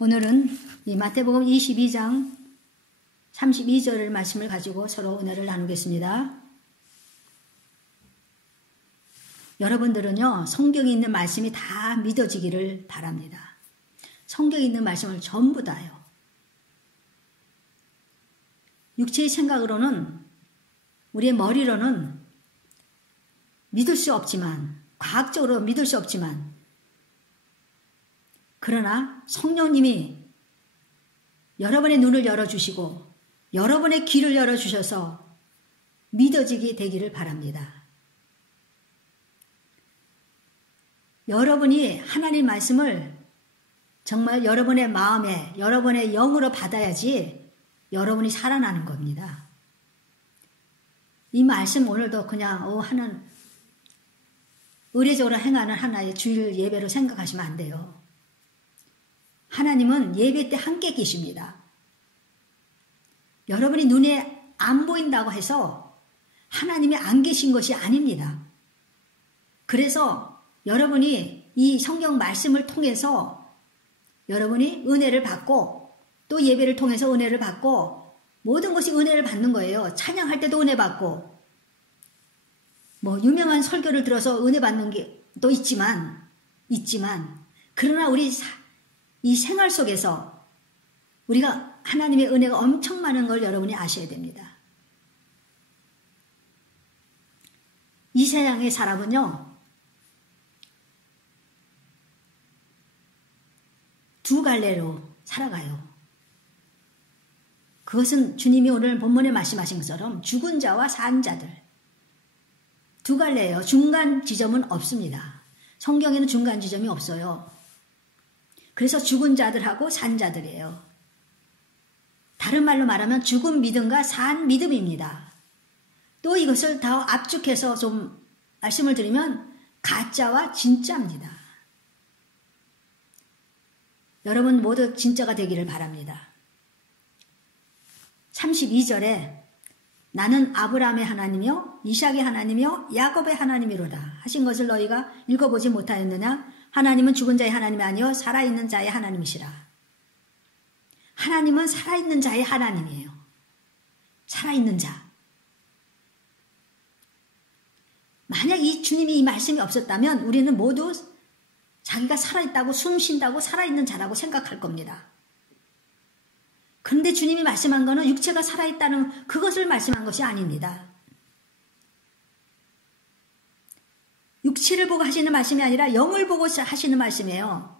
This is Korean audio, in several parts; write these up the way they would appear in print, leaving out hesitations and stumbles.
오늘은 이 마태복음 22장 32절의 말씀을 가지고 서로 은혜를 나누겠습니다. 여러분들은요, 성경에 있는 말씀이 다 믿어지기를 바랍니다. 성경에 있는 말씀을 전부 다요. 육체의 생각으로는, 우리의 머리로는 믿을 수 없지만, 과학적으로 믿을 수 없지만, 그러나 성령님이 여러분의 눈을 열어주시고 여러분의 귀를 열어주셔서 믿어지게 되기를 바랍니다. 여러분이 하나님 말씀을 정말 여러분의 마음에, 여러분의 영으로 받아야지 여러분이 살아나는 겁니다. 이 말씀 오늘도 그냥 하는 의례적으로 행하는 하나의 주일 예배로 생각하시면 안 돼요. 하나님은 예배 때 함께 계십니다. 여러분이 눈에 안 보인다고 해서 하나님이 안 계신 것이 아닙니다. 그래서 여러분이 이 성경 말씀을 통해서 여러분이 은혜를 받고 또 예배를 통해서 은혜를 받고 모든 것이 은혜를 받는 거예요. 찬양할 때도 은혜 받고 유명한 설교를 들어서 은혜 받는 게 또 있지만 그러나 우리 이 생활 속에서 우리가 하나님의 은혜가 엄청 많은 걸 여러분이 아셔야 됩니다. 이 세상의 사람은요, 두 갈래로 살아가요. 그것은 주님이 오늘 본문에 말씀하신 것처럼 죽은 자와 산 자들. 두 갈래예요. 중간 지점은 없습니다. 성경에는 중간 지점이 없어요. 그래서 죽은 자들하고 산 자들이에요. 다른 말로 말하면 죽은 믿음과 산 믿음입니다. 또 이것을 더 압축해서 좀 말씀을 드리면 가짜와 진짜입니다. 여러분 모두 진짜가 되기를 바랍니다. 32절에 나는 아브라함의 하나님이요 이삭의 하나님이요 야곱의 하나님이로다 하신 것을 너희가 읽어보지 못하였느냐? 하나님은 죽은 자의 하나님이 아니요 살아있는 자의 하나님이시라. 하나님은 살아있는 자의 하나님이에요. 살아있는 자. 만약 이 주님이 이 말씀이 없었다면 우리는 모두 자기가 살아있다고 숨쉰다고 살아있는 자라고 생각할 겁니다. 그런데 주님이 말씀한 것은 육체가 살아있다는 그것을 말씀한 것이 아닙니다. 육체를 보고 하시는 말씀이 아니라 영을 보고 하시는 말씀이에요.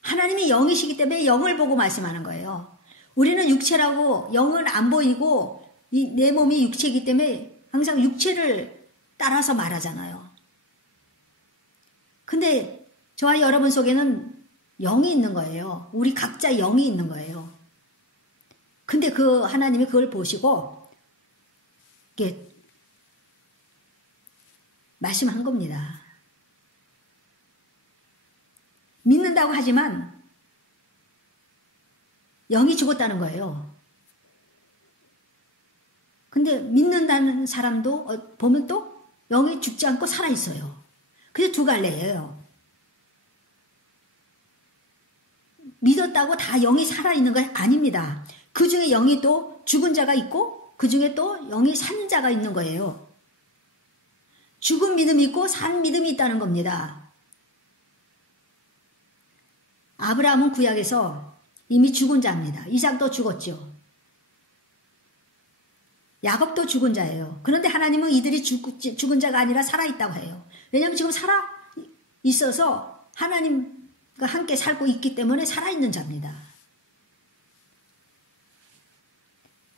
하나님이 영이시기 때문에 영을 보고 말씀하는 거예요. 우리는 육체라고 영은 안 보이고 내 몸이 육체이기 때문에 항상 육체를 따라서 말하잖아요. 근데 저와 여러분 속에는 영이 있는 거예요. 우리 각자 영이 있는 거예요. 근데 그 하나님이 그걸 보시고 이게 말씀한 겁니다. 믿는다고 하지만 영이 죽었다는 거예요. 근데 믿는다는 사람도 보면 또 영이 죽지 않고 살아있어요. 그게 두 갈래예요. 믿었다고 다 영이 살아있는 건 아닙니다. 그 중에 영이 또 죽은 자가 있고 그 중에 또 영이 산 자가 있는 거예요. 죽은 믿음이 있고 산 믿음이 있다는 겁니다. 아브라함은 구약에서 이미 죽은 자입니다. 이삭도 죽었죠. 야곱도 죽은 자예요. 그런데 하나님은 이들이 죽은 자가 아니라 살아있다고 해요. 왜냐하면 지금 살아 있어서 하나님과 함께 살고 있기 때문에 살아있는 자입니다.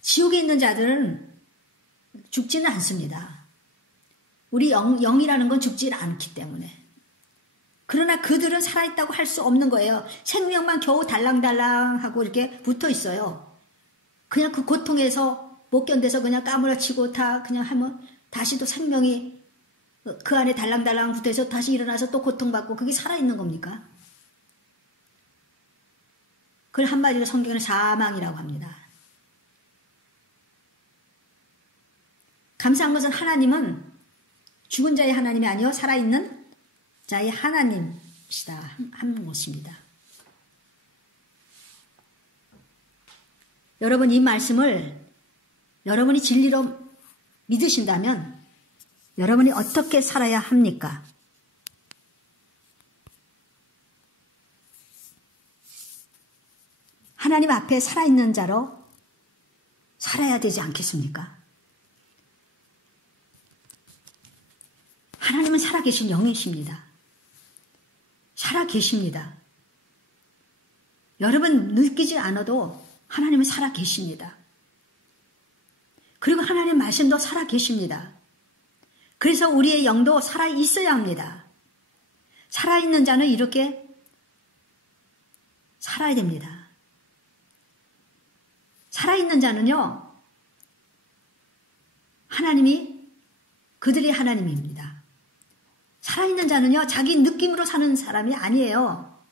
지옥에 있는 자들은 죽지는 않습니다. 우리 영이라는 건 죽지는 않기 때문에. 그러나 그들은 살아있다고 할 수 없는 거예요. 생명만 겨우 달랑달랑하고 이렇게 붙어 있어요. 그냥 그 고통에서 못 견뎌서 그냥 까무러치고 다 그냥 하면 다시 또 생명이 그 안에 달랑달랑 붙어 있어 다시 일어나서 또 고통받고 그게 살아있는 겁니까? 그걸 한마디로 성경은 사망이라고 합니다. 감사한 것은 하나님은 죽은 자의 하나님이 아니요 살아있는 자의 하나님이시다 한 것입니다. 여러분 이 말씀을 여러분이 진리로 믿으신다면 여러분이 어떻게 살아야 합니까? 하나님 앞에 살아있는 자로 살아야 되지 않겠습니까? 하나님은 살아계신 영이십니다. 살아계십니다. 여러분 느끼지 않아도 하나님은 살아계십니다. 그리고 하나님의 말씀도 살아계십니다. 그래서 우리의 영도 살아있어야 합니다. 살아있는 자는 이렇게 살아야 됩니다. 살아있는 자는요, 하나님이 그들의 하나님입니다. 살아있는 자는요, 자기 느낌으로 사는 사람이 아니에요.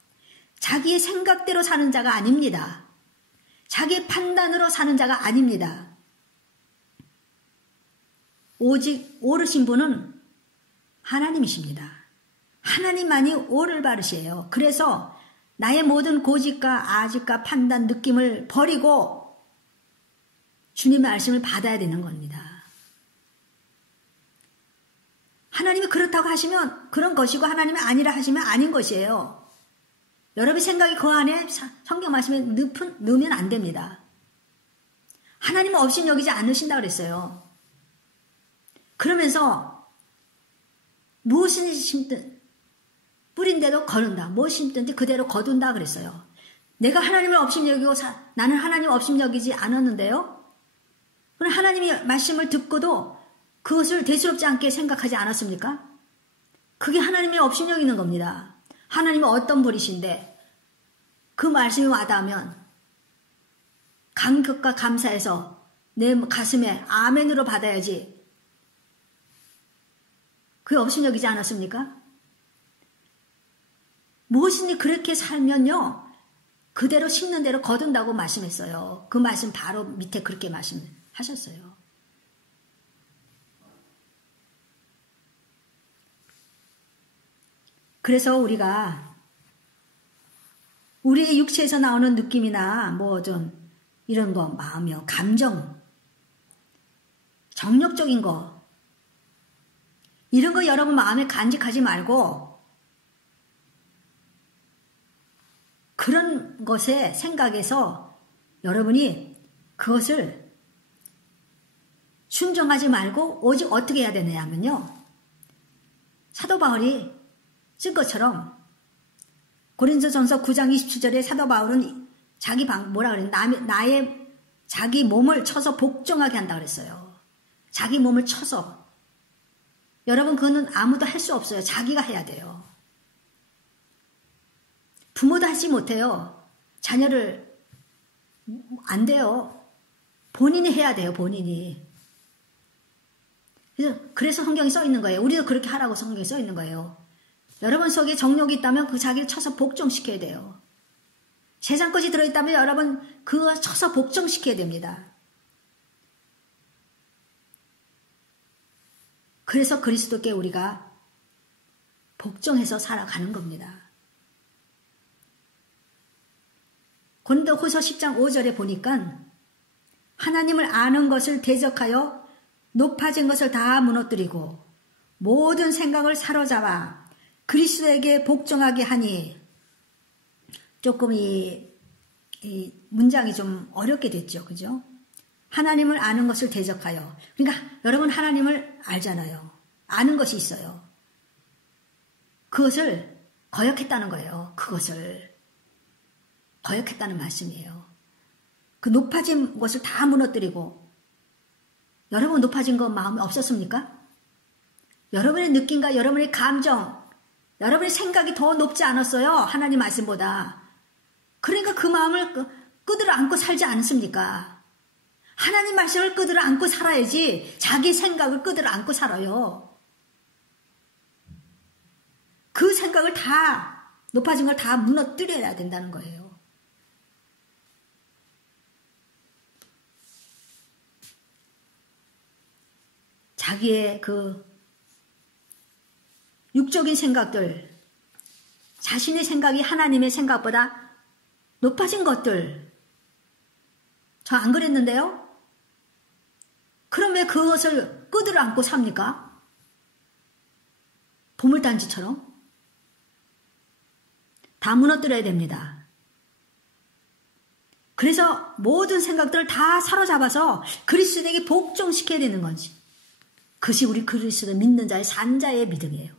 자기의 생각대로 사는 자가 아닙니다. 자기의 판단으로 사는 자가 아닙니다. 오직 옳으신 분은 하나님이십니다. 하나님만이 옳을 바르시에요. 그래서 나의 모든 고집과 아집과 판단, 느낌을 버리고 주님의 말씀을 받아야 되는 겁니다. 하나님이 그렇다고 하시면 그런 것이고 하나님이 아니라 하시면 아닌 것이에요. 여러분의 생각이 그 안에 성경 말씀에 넣으면 안 됩니다. 하나님은 없인 여기지 않으신다 그랬어요. 그러면서 무엇을 심든 뿌린대로 거둔다. 무엇을 심든 그대로 거둔다 그랬어요. 내가 하나님을 없인 여기고 나는 하나님 없인 여기지 않았는데요. 그럼 하나님의 말씀을 듣고도 그것을 대수롭지 않게 생각하지 않았습니까? 그게 하나님의 없인 여기는 겁니다. 하나님은 어떤 분이신데 그 말씀이 와닿으면 감격과 감사해서 내 가슴에 아멘으로 받아야지. 그게 없인 여기지 않았습니까? 무엇인지 그렇게 살면요, 그대로 심는 대로 거둔다고 말씀했어요. 그 말씀 바로 밑에 그렇게 말씀하셨어요. 그래서 우리가 우리의 육체에서 나오는 느낌이나 뭐 좀 이런 거, 마음이요, 감정, 정력적인 거, 이런 거 여러분 마음에 간직하지 말고 그런 것에 생각해서 여러분이 그것을 순종하지 말고 오직 어떻게 해야 되느냐 하면요, 사도 바울이 쓴 것처럼 고린도전서 9장 27절에 사도 바울은 자기 뭐라 그래, 나의 자기 몸을 쳐서 복종하게 한다 그랬어요. 자기 몸을 쳐서. 여러분 그거는 아무도 할 수 없어요. 자기가 해야 돼요. 부모도 하지 못해요. 자녀를 안 돼요. 본인이 해야 돼요. 본인이. 그래서 성경이 써 있는 거예요. 우리도 그렇게 하라고 성경이 써 있는 거예요. 여러분 속에 정욕이 있다면 그 자기를 쳐서 복종시켜야 돼요. 세상 것이 들어있다면 여러분 그거 쳐서 복종시켜야 됩니다. 그래서 그리스도께 우리가 복종해서 살아가는 겁니다. 고린도후서 10장 5절에 보니까 하나님을 아는 것을 대적하여 높아진 것을 다 무너뜨리고 모든 생각을 사로잡아 그리스도에게 복종하게 하니, 조금 이 문장이 좀 어렵게 됐죠. 그죠? 하나님을 아는 것을 대적하여. 그러니까 여러분 하나님을 알잖아요. 아는 것이 있어요. 그것을 거역했다는 거예요. 그것을 거역했다는 말씀이에요. 그 높아진 것을 다 무너뜨리고. 여러분 높아진 거 마음이 없었습니까? 여러분의 느낌과 여러분의 감정, 여러분의 생각이 더 높지 않았어요. 하나님 말씀보다. 그러니까 그 마음을 끄들어 안고 살지 않습니까? 하나님 말씀을 끄들어 안고 살아야지 자기 생각을 끄들어 안고 살아요. 그 생각을 다, 높아진 걸 다 무너뜨려야 된다는 거예요. 자기의 그 육적인 생각들, 자신의 생각이 하나님의 생각보다 높아진 것들, 저 안 그랬는데요? 그럼 왜 그것을 끄들어 안고 삽니까? 보물단지처럼. 다 무너뜨려야 됩니다. 그래서 모든 생각들을 다 사로잡아서 그리스도에게 복종시켜야 되는 건지. 그것이 우리 그리스도 믿는 자의 산자의 믿음이에요.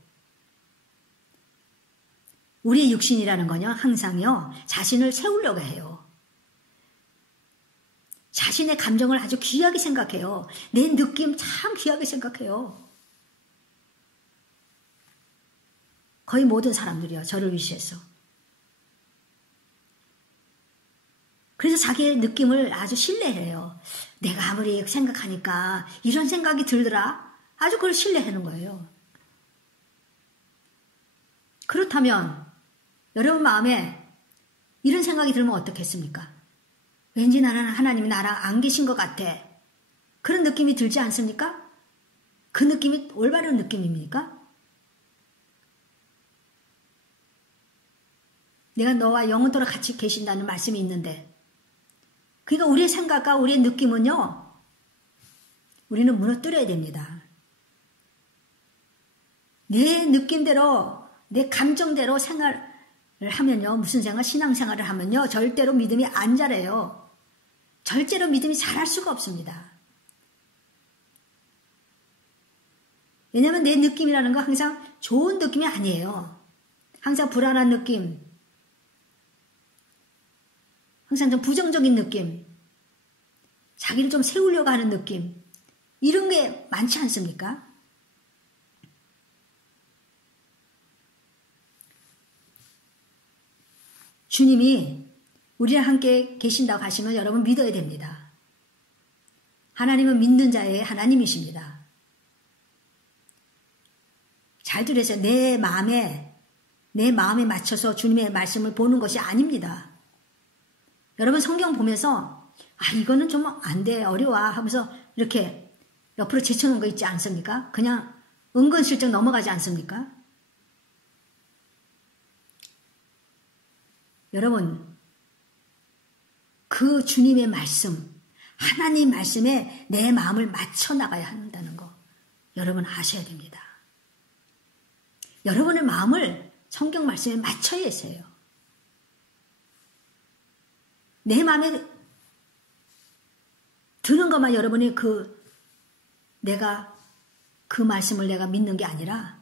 우리의 육신이라는 건요, 항상요, 자신을 세우려고 해요. 자신의 감정을 아주 귀하게 생각해요. 내 느낌 참 귀하게 생각해요. 거의 모든 사람들이요, 저를 위시해서. 그래서 자기의 느낌을 아주 신뢰해요. 내가 아무리 생각하니까 이런 생각이 들더라. 아주 그걸 신뢰하는 거예요. 그렇다면 여러분 마음에 이런 생각이 들면 어떻겠습니까? 왠지 나는 하나님이 나랑 안 계신 것 같아. 그런 느낌이 들지 않습니까? 그 느낌이 올바른 느낌입니까? 내가 너와 영원토록 같이 계신다는 말씀이 있는데, 그러니까 우리의 생각과 우리의 느낌은요, 우리는 무너뜨려야 됩니다. 내 느낌대로, 내 감정대로 생활을 하면요, 무슨 생각? 신앙생활을 하면요, 절대로 믿음이 안 자라요. 절대로 믿음이 자랄 수가 없습니다. 왜냐하면 내 느낌이라는 거 항상 좋은 느낌이 아니에요. 항상 불안한 느낌, 항상 좀 부정적인 느낌, 자기를 좀 세우려고 하는 느낌, 이런 게 많지 않습니까? 주님이 우리랑 함께 계신다고 하시면 여러분 믿어야 됩니다. 하나님은 믿는 자의 하나님이십니다. 잘 들으세요. 내 마음에 맞춰서 주님의 말씀을 보는 것이 아닙니다. 여러분 성경 보면서 이거는 좀 안 돼, 어려워 하면서 이렇게 옆으로 제쳐놓은 거 있지 않습니까? 그냥 은근슬쩍 넘어가지 않습니까? 여러분, 그 주님의 말씀, 하나님 말씀에 내 마음을 맞춰 나가야 한다는 거 여러분 아셔야 됩니다. 여러분의 마음을 성경 말씀에 맞춰야 하세요. 내 마음에 드는 것만 여러분이 내가 그 말씀을 내가 믿는 게 아니라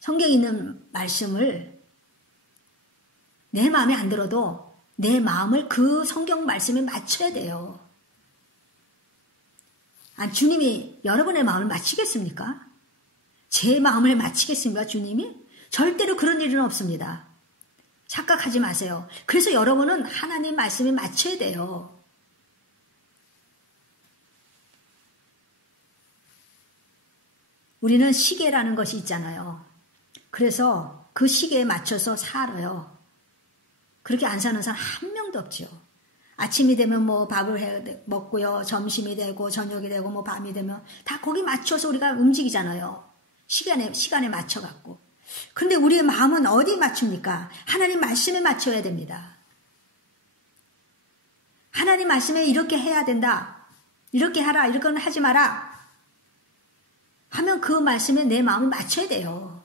성경에 있는 말씀을 내 마음에 안 들어도 내 마음을 그 성경 말씀에 맞춰야 돼요. 주님이 여러분의 마음을 맞추겠습니까? 제 마음을 맞추겠습니까, 주님이? 절대로 그런 일은 없습니다. 착각하지 마세요. 그래서 여러분은 하나님 말씀에 맞춰야 돼요. 우리는 시계라는 것이 있잖아요. 그래서 그 시계에 맞춰서 살아요. 그렇게 안 사는 사람 한 명도 없죠. 아침이 되면 뭐 밥을 먹고요. 점심이 되고 저녁이 되고 뭐 밤이 되면 다 거기 맞춰서 우리가 움직이잖아요. 시간에 맞춰갖고. 근데 우리의 마음은 어디 맞춥니까? 하나님 말씀에 맞춰야 됩니다. 하나님 말씀에 이렇게 해야 된다. 이렇게 하라. 이렇게는 하지 마라. 하면 그 말씀에 내 마음을 맞춰야 돼요.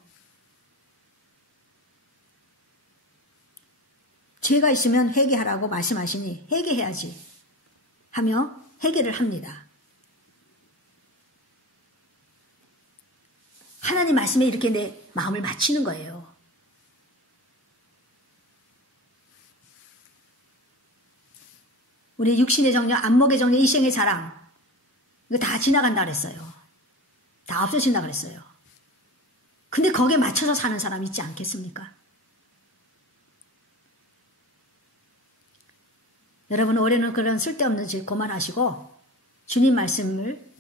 죄가 있으면 회개하라고 말씀하시니 회개해야지 하며 회개를 합니다. 하나님 말씀에 이렇게 내 마음을 맞추는 거예요. 우리 육신의 정령, 안목의 정령, 이생의 자랑 이거 다 지나간다 그랬어요. 다 없어진다 그랬어요. 근데 거기에 맞춰서 사는 사람 있지 않겠습니까? 여러분 올해는 그런 쓸데없는 짓 그만하시고 주님 말씀을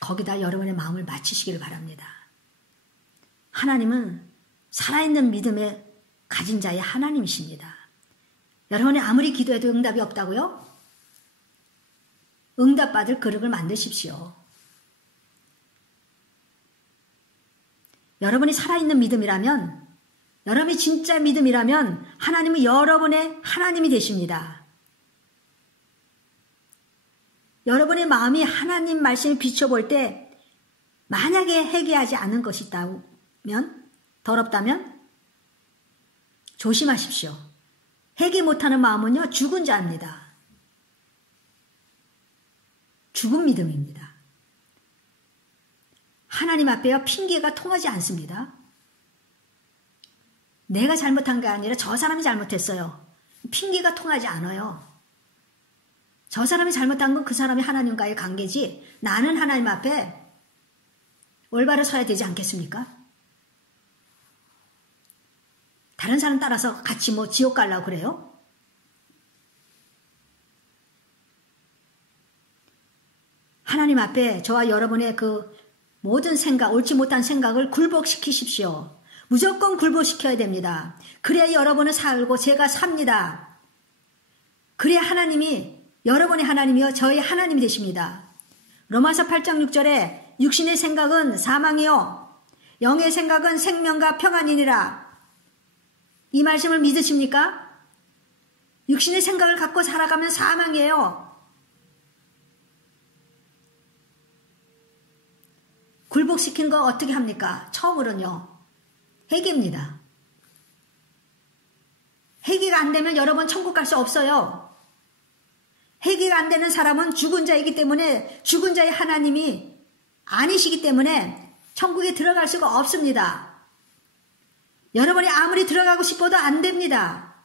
거기다 여러분의 마음을 맞추시기를 바랍니다. 하나님은 살아있는 믿음에 가진 자의 하나님이십니다. 여러분이 아무리 기도해도 응답이 없다고요? 응답받을 그릇을 만드십시오. 여러분이 살아있는 믿음이라면, 여러분이 진짜 믿음이라면 하나님은 여러분의 하나님이 되십니다. 여러분의 마음이 하나님 말씀을 비춰볼 때 만약에 회개하지 않은 것이 있다면, 더럽다면 조심하십시오. 회개 못하는 마음은요, 죽은 자입니다. 죽은 믿음입니다. 하나님 앞에요, 핑계가 통하지 않습니다. 내가 잘못한 게 아니라 저 사람이 잘못했어요. 핑계가 통하지 않아요. 저 사람이 잘못한 건 그 사람이 하나님과의 관계지, 나는 하나님 앞에 올바로 서야 되지 않겠습니까? 다른 사람 따라서 같이 뭐 지옥 가려고 그래요? 하나님 앞에 저와 여러분의 그 모든 생각, 옳지 못한 생각을 굴복시키십시오. 무조건 굴복시켜야 됩니다. 그래야 여러분은 살고 제가 삽니다. 그래야 하나님이, 여러분의 하나님이요 저희 하나님이 되십니다. 로마서 8장 6절에 육신의 생각은 사망이요 영의 생각은 생명과 평안이니라. 이 말씀을 믿으십니까? 육신의 생각을 갖고 살아가면 사망이에요. 굴복시킨 거 어떻게 합니까? 처음으로는요, 회개입니다. 회개가 안 되면 여러분 천국 갈 수 없어요. 회개가 안 되는 사람은 죽은 자이기 때문에, 죽은 자의 하나님이 아니시기 때문에 천국에 들어갈 수가 없습니다. 여러분이 아무리 들어가고 싶어도 안 됩니다.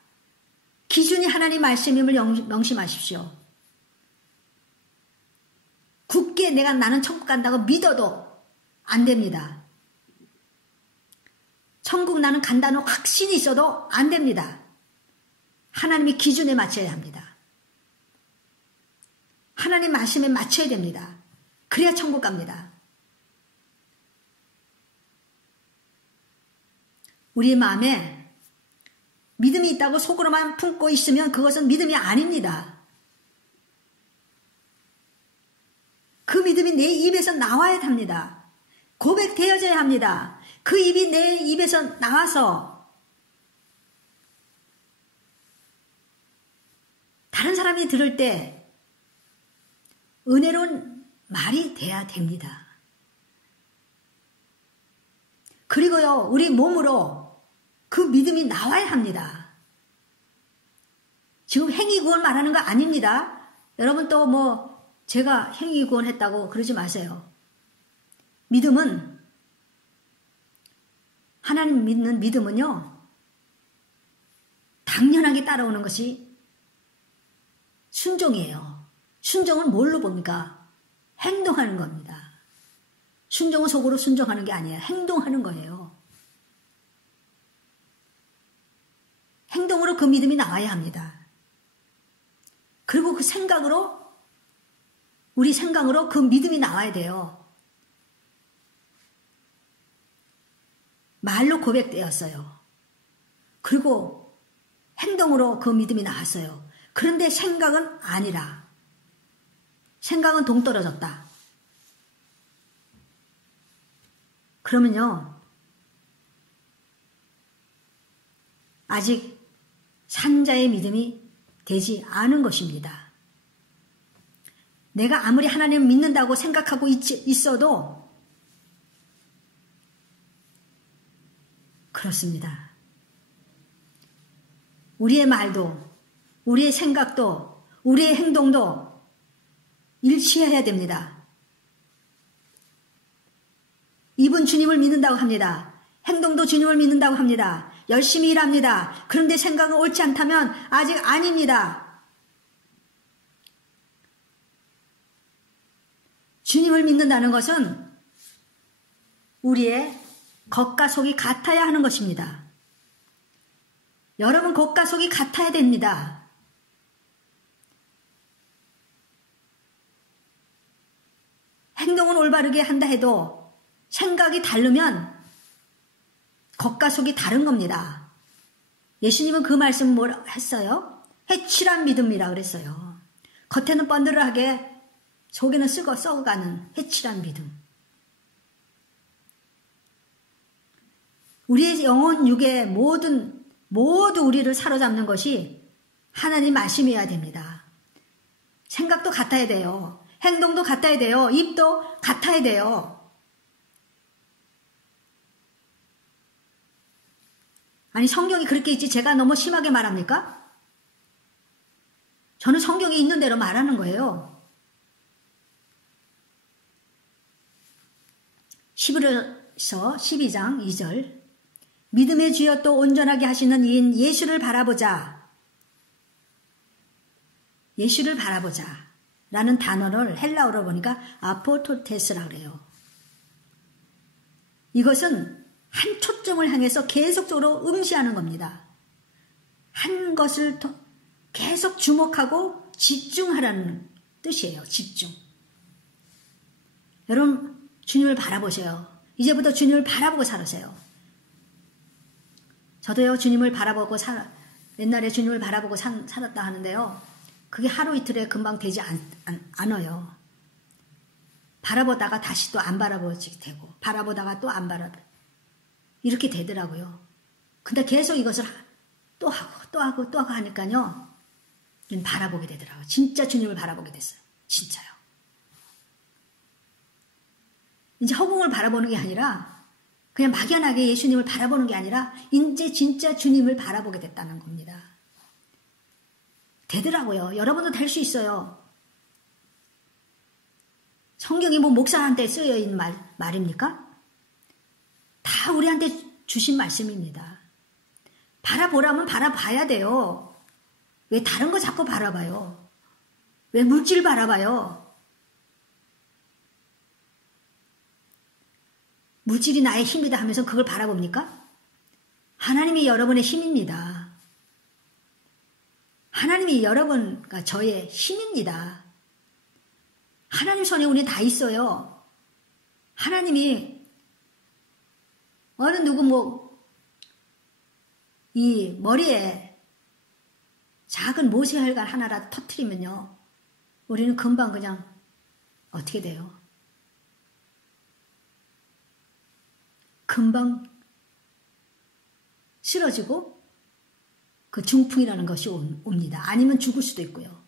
기준이 하나님 말씀임을 명심하십시오. 굳게 나는 천국 간다고 믿어도 안 됩니다. 천국 나는 간다는 확신이 있어도 안 됩니다. 하나님의 기준에 맞춰야 합니다. 하나님 말씀에 맞춰야 됩니다. 그래야 천국 갑니다. 우리의 마음에 믿음이 있다고 속으로만 품고 있으면 그것은 믿음이 아닙니다. 그 믿음이 내 입에서 나와야 합니다. 고백되어져야 합니다. 그 입이 내 입에서 나와서 다른 사람이 들을 때 은혜로운 말이 돼야 됩니다. 그리고요, 우리 몸으로 그 믿음이 나와야 합니다. 지금 행위구원 말하는 거 아닙니다. 여러분 또 뭐 제가 행위구원 했다고 그러지 마세요. 믿음은, 하나님 믿는 믿음은요, 당연하게 따라오는 것이 순종이에요. 순종은 뭘로 봅니까? 행동하는 겁니다. 순종은 속으로 순종하는 게 아니에요. 행동하는 거예요. 행동으로 그 믿음이 나와야 합니다. 그리고 그 생각으로, 우리 생각으로 그 믿음이 나와야 돼요. 말로 고백되었어요. 그리고 행동으로 그 믿음이 나왔어요. 그런데 생각은 아니라, 생각은 동떨어졌다. 그러면요, 아직 산자의 믿음이 되지 않은 것입니다. 내가 아무리 하나님을 믿는다고 생각하고 있어도 그렇습니다. 우리의 말도, 우리의 생각도, 우리의 행동도 일치해야 됩니다. 입은 주님을 믿는다고 합니다. 행동도 주님을 믿는다고 합니다. 열심히 일합니다. 그런데 생각은 옳지 않다면 아직 아닙니다. 주님을 믿는다는 것은 우리의 겉과 속이 같아야 하는 것입니다. 여러분, 겉과 속이 같아야 됩니다. 행동은 올바르게 한다 해도 생각이 다르면 겉과 속이 다른 겁니다. 예수님은 그 말씀 뭘 했어요? 해칠한 믿음이라 그랬어요. 겉에는 번들하게 속에는 썩어가는 해칠한 믿음. 우리의 영혼 육의 모두 우리를 사로잡는 것이 하나님 말씀이어야 됩니다. 생각도 같아야 돼요. 행동도 같아야 돼요. 입도 같아야 돼요. 아니 성경이 그렇게 있지 제가 너무 심하게 말합니까? 저는 성경에 있는 대로 말하는 거예요. 11에서 12장 2절 믿음의 주여 또 온전하게 하시는 이인 예수를 바라보자. 예수를 바라보자 라는 단어를 헬라어로 보니까 아포토테스라고 그래요. 이것은 한 초점을 향해서 계속적으로 응시하는 겁니다. 한 것을 계속 주목하고 집중하라는 뜻이에요. 집중. 여러분 주님을 바라보세요. 이제부터 주님을 바라보고 살으세요. 저도요 주님을 바라보고 옛날에 주님을 바라보고 살았다 하는데요. 그게 하루 이틀에 금방 되지 않아요. 바라보다가 다시 또 안 바라보게 되고 바라보다가 또 안 이렇게 되더라고요. 근데 계속 이것을 또 하고 또 하고 또 하고 하니까요. 바라보게 되더라고요. 진짜 주님을 바라보게 됐어요. 진짜요. 이제 허공을 바라보는 게 아니라 그냥 막연하게 예수님을 바라보는 게 아니라 이제 진짜 주님을 바라보게 됐다는 겁니다. 되더라고요. 여러분도 될 수 있어요. 성경이 뭐 목사한테 쓰여 있는 말입니까? 다 우리한테 주신 말씀입니다. 바라보라면 바라봐야 돼요. 왜 다른 거 자꾸 바라봐요? 왜 물질 바라봐요? 물질이 나의 힘이다 하면서 그걸 바라봅니까? 하나님이 여러분의 힘입니다. 하나님이 여러분과 저의 힘입니다. 하나님 손에 우리 다 있어요. 하나님이 어느 누구 이 머리에 작은 모세혈관 하나라도 터뜨리면요. 우리는 금방 그냥 어떻게 돼요? 금방 쓰러지고 그 중풍이라는 것이 옵니다. 아니면 죽을 수도 있고요.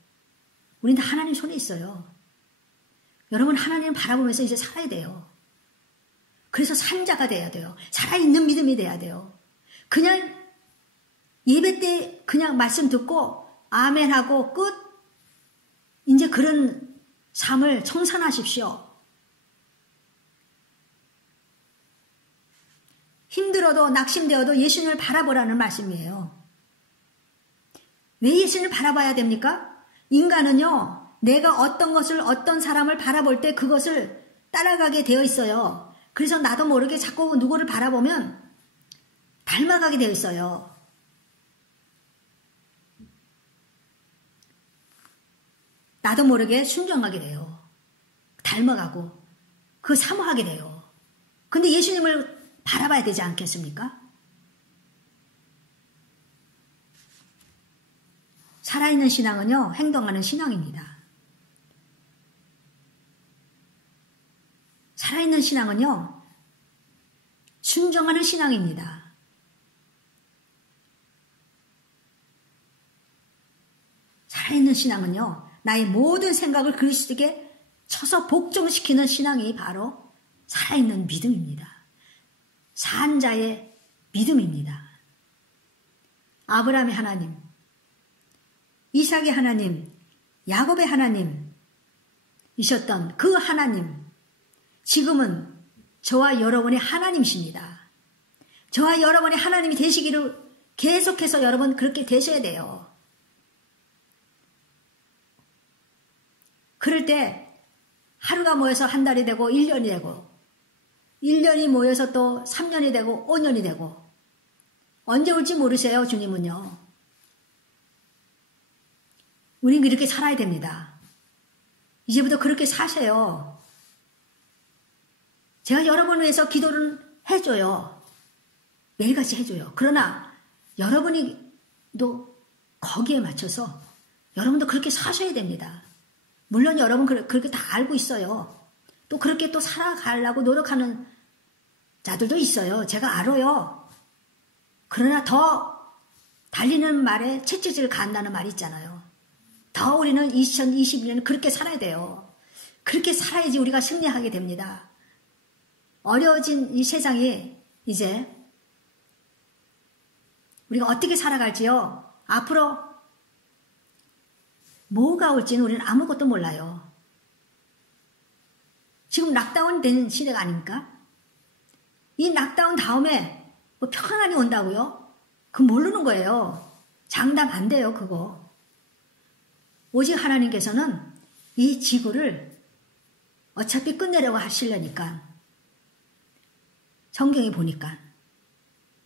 우리는 다 하나님 손에 있어요. 여러분 하나님을 바라보면서 이제 살아야 돼요. 그래서 산자가 돼야 돼요. 살아있는 믿음이 돼야 돼요. 그냥 예배 때 그냥 말씀 듣고 아멘하고 끝. 이제 그런 삶을 청산하십시오. 힘들어도 낙심되어도 예수님을 바라보라는 말씀이에요. 왜 예수님을 바라봐야 됩니까? 인간은요. 내가 어떤 것을 어떤 사람을 바라볼 때 그것을 따라가게 되어 있어요. 그래서 나도 모르게 자꾸 누구를 바라보면 닮아가게 되어 있어요. 나도 모르게 순종하게 돼요. 닮아가고 그 사모하게 돼요. 근데 예수님을 바라봐야 되지 않겠습니까? 살아있는 신앙은요. 행동하는 신앙입니다. 살아있는 신앙은요. 순종하는 신앙입니다. 살아있는 신앙은요. 나의 모든 생각을 그리스도께 쳐서 복종시키는 신앙이 바로 살아있는 믿음입니다. 산 자의 믿음입니다. 아브라함의 하나님, 이삭의 하나님, 야곱의 하나님이셨던 그 하나님, 지금은 저와 여러분의 하나님이십니다. 저와 여러분의 하나님이 되시기를 계속해서 여러분 그렇게 되셔야 돼요. 그럴 때 하루가 모여서 한 달이 되고 1년이 되고 1년이 모여서 또 3년이 되고 5년이 되고 언제 올지 모르세요. 주님은요. 우린 이렇게 살아야 됩니다. 이제부터 그렇게 사세요. 제가 여러분을 위해서 기도를 해줘요. 매일같이 해줘요. 그러나 여러분이도 거기에 맞춰서 여러분도 그렇게 사셔야 됩니다. 물론 여러분 그렇게 다 알고 있어요. 또 그렇게 또 살아가려고 노력하는 자들도 있어요. 제가 알아요. 그러나 더 달리는 말에 채찍질 간다는 말이 있잖아요. 더 우리는 2021년은 그렇게 살아야 돼요. 그렇게 살아야지 우리가 승리하게 됩니다. 어려워진 이 세상에 이제 우리가 어떻게 살아갈지요? 앞으로 뭐가 올지는 우리는 아무것도 몰라요. 지금 락다운 된 시대가 아닙니까? 이 락다운 다음에 뭐 평안이 온다고요? 그거 모르는 거예요. 장담 안 돼요, 그거. 오직 하나님께서는 이 지구를 어차피 끝내려고 하시려니까. 성경에 보니까.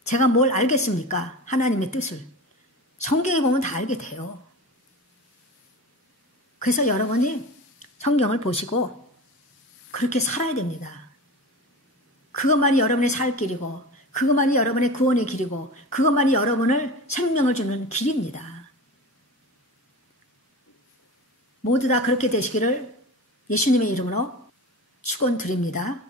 제가 뭘 알겠습니까? 하나님의 뜻을. 성경에 보면 다 알게 돼요. 그래서 여러분이 성경을 보시고 그렇게 살아야 됩니다. 그것만이 여러분의 살 길이고, 그것만이 여러분의 구원의 길이고, 그것만이 여러분을 생명을 주는 길입니다. 모두 다 그렇게 되시기를 예수님의 이름으로 축원드립니다.